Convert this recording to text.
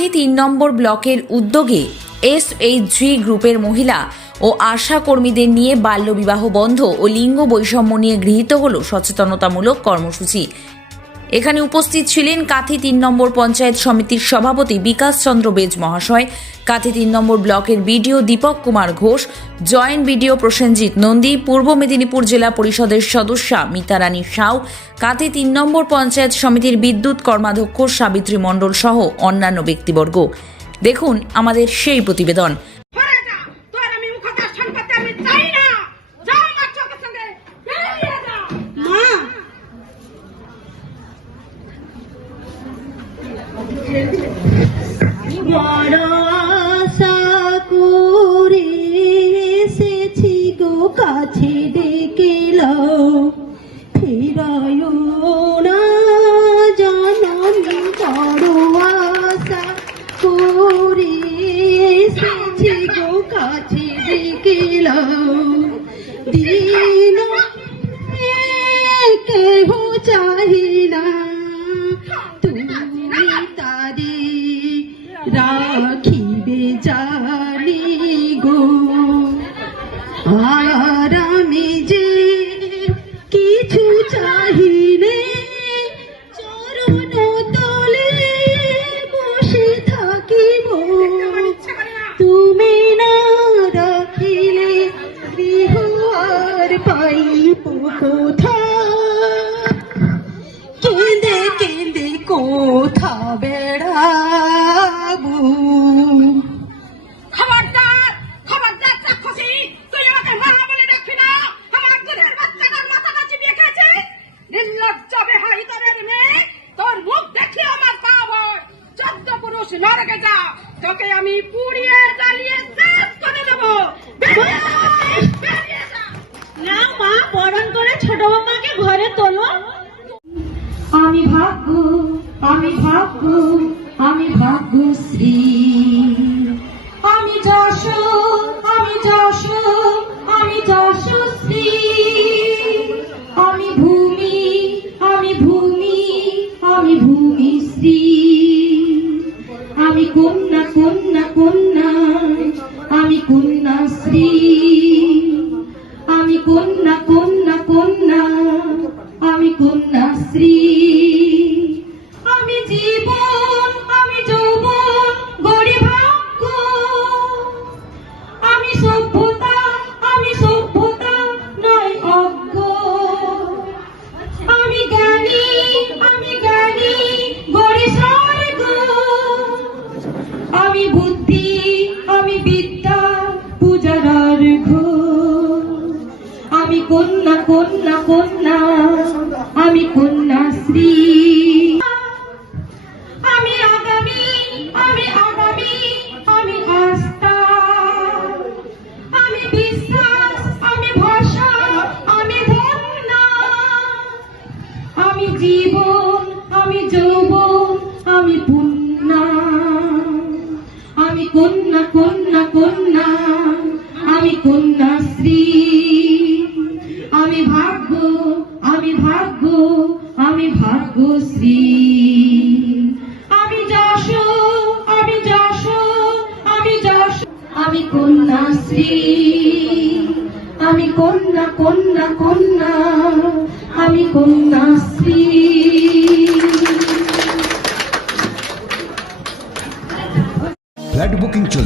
কাথি তিন নম্বর ব্লকের উদ্যোগে এস জি গ্রুপের মহিলা ও আশা কর্মীদের নিয়ে বাল্যবিবাহ বন্ধ ও লিঙ্গ বৈষম্য নিয়ে গৃহীত হল সচেতনতামূলক কর্মসূচি। এখানে উপস্থিত ছিলেন কাথি তিন নম্বর পঞ্চায়েত সমিতির সভাপতি বিকাশ চন্দ্র বেজ মহাশয়, কাথি তিন নম্বর ব্লকের BDO Dipak Kumar Ghosh, joint BDO Prasenjit Nandi, Purba Medinipur জেলা পরিষদের সদস্যা মিতারানী সাউ, কাথি তিন নম্বর পঞ্চায়েত সমিতির বিদ্যুৎ কর্মাধ্যক্ষ সাবিত্রী মণ্ডল সহ অন্যান্য ব্যক্তিবর্গ। দেখুন আমাদের সেই প্রতিবেদন সরে যা তোর আমি মুখতার সম্পত্তি আমি চাই না যা আমার চোখের সঙ্গে বেরিয়ে যা মা বড় আশা করে এসেছি গো কাছে ডেকেল ফিরায় না জাননি বড় আশা গো কাছে ডেকেল দিন কেহ চাহি না। তুমি তারে রাখিবে জানি গো। আর আমি যে কিছু চাহিনে, চরণ তলে বসে থাকিব। তুমি না রাখিলে গৃহ আর কোথা কেঁদে কেঁদে কোথা বেড়াবো খবরদার খবরদার চাক্ষুষি তুই আমাকে মা বলে ডাকবি না? আমার দুধের বাচ্চাটার মাথাটা চিবিয়ে খেয়েছে নির্লজ্জ বেহাই তোরের মেয়ে তোর মুখ দেখলে আমার পাপ চোদ্দ পুরুষ নরকে যা তোকে আমি পুড়িয়ে জ্বালিয়ে শেষ করে দেবো। না মা বরণ করে ছোট বাবাকে ঘরে তোলো। আমি ভাগ্য আমি ভাগ্য আমি কন্যাশ্রী। আমি জীবন, আমি যৌবন ভাগ্য আমি সভ্যতা আমি সভ্যতা, নয় অজ্ঞ আমি জ্ঞানী আমি জ্ঞানী, গড়ি স্বর্গ। আমি বুদ্ধি, আমি বিদ্যা, পূজার আমি কন্যা কন্যা কন্যা। আমি কন্যাশ্রী আমি আগামী আমি আগামী, আমি আমি বিশ্বাস, আমি ভাষা আমি আমি জীবন, আমি যৌবন, আমি আমি কন্যা কন্যা কন্যা। আমি কন্যাশ্রী আমি ভাগ্যশ্রী। আমি যশ আমি যশ আমি যশ। আমি কন্যাশ্রী। আমি কন্যা কন্যা কন্যা। আমি কন্যাশ্রী।